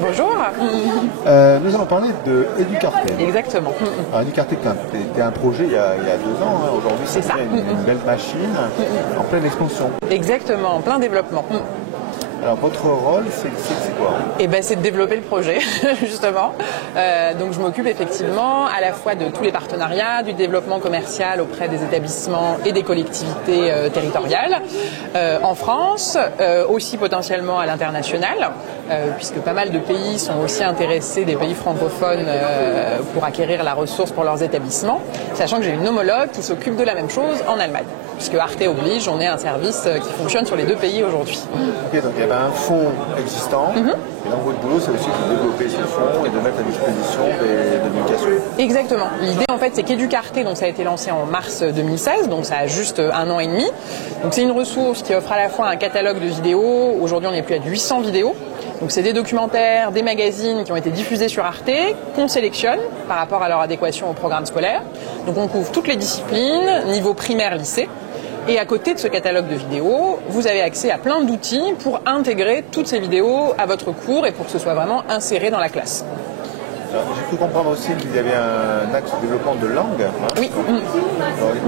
Bonjour. Nous allons parler de Educarte. Exactement. Alors, Educarte était un projet il y a 2 ans. Hein. Aujourd'hui, c'est ça. une belle machine en pleine expansion. Exactement, en plein développement. Alors, votre rôle, c'est quoi? Et ben, c'est de développer le projet, justement. Donc, je m'occupe effectivement à la fois de tous les partenariats, du développement commercial auprès des établissements et des collectivités territoriales en France, aussi potentiellement à l'international, puisque pas mal de pays sont aussi intéressés, des pays francophones, pour acquérir la ressource pour leurs établissements, sachant que j'ai une homologue qui s'occupe de la même chose en Allemagne, puisque Arte oblige, on est un service qui fonctionne sur les 2 pays aujourd'hui. Ok, donc il y avait un fonds existant, et donc votre boulot, c'est aussi de développer ce fonds et de mettre à disposition des publications. Exactement. L'idée, en fait, c'est qu'Educarte, donc ça a été lancé en mars 2016, donc ça a juste 1 an et demi. Donc c'est une ressource qui offre à la fois un catalogue de vidéos. Aujourd'hui, on est plus à 800 vidéos. Donc c'est des documentaires, des magazines qui ont été diffusés sur Arte, qu'on sélectionne par rapport à leur adéquation au programme scolaire. Donc on couvre toutes les disciplines, niveau primaire, lycée. Et à côté de ce catalogue de vidéos, vous avez accès à plein d'outils pour intégrer toutes ces vidéos à votre cours et pour que ce soit vraiment inséré dans la classe. J'ai pu comprendre aussi qu'il y avait un axe de développement de langue. Hein. Oui.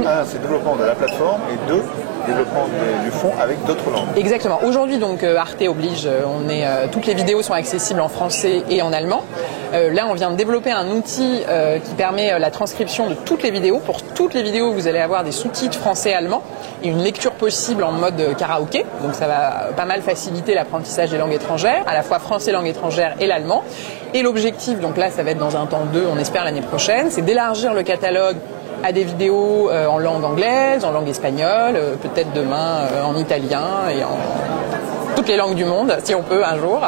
Un, c'est développement de la plateforme, et 2, développement du fonds avec d'autres langues. Exactement. Aujourd'hui, donc Arte oblige, toutes les vidéos sont accessibles en français et en allemand. Là, on vient de développer un outil qui permet la transcription de toutes les vidéos. Pour toutes les vidéos, vous allez avoir des sous-titres français-allemand et une lecture possible en mode karaoké. Donc ça va pas mal faciliter l'apprentissage des langues étrangères, à la fois français, langue étrangère et l'allemand. Et l'objectif, donc là, ça va être dans un temps 2, on espère l'année prochaine, c'est d'élargir le catalogue à des vidéos en langue anglaise, en langue espagnole, peut-être demain en italien et en toutes les langues du monde, si on peut un jour.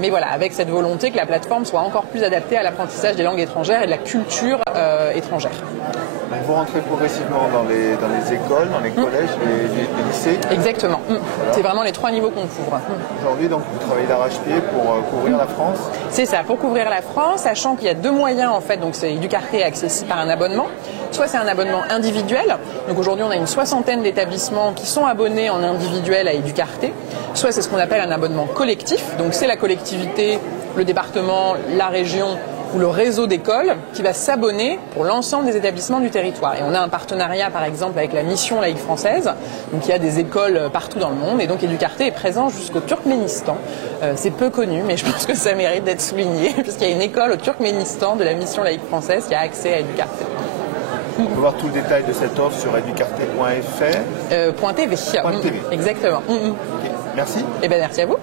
Mais voilà, avec cette volonté que la plateforme soit encore plus adaptée à l'apprentissage des langues étrangères et de la culture étrangère. Donc vous rentrez progressivement dans les écoles, dans les collèges, les lycées. Exactement. Voilà. C'est vraiment les 3 niveaux qu'on couvre. Aujourd'hui, donc, vous travaillez d'arrache-pied pour couvrir la France. C'est ça, pour couvrir la France, sachant qu'il y a 2 moyens en fait. Donc c'est Educarte accessible par un abonnement. Soit c'est un abonnement individuel. Donc aujourd'hui, on a une 60aine d'établissements qui sont abonnés en individuel à Educarte. Soit c'est ce qu'on appelle un abonnement collectif. Donc c'est la collectivité, le département, la région ou le réseau d'écoles qui va s'abonner pour l'ensemble des établissements du territoire. Et on a un partenariat par exemple avec la Mission laïque française, donc il y a des écoles partout dans le monde, et donc Educarte est présent jusqu'au Turkménistan. C'est peu connu, mais je pense que ça mérite d'être souligné, puisqu'il y a une école au Turkménistan de la Mission laïque française qui a accès à Educarte. On peut voir tout le détail de cette offre sur educarte.fr. .tv. .tv. Exactement. Okay. Merci. Eh bien, merci à vous.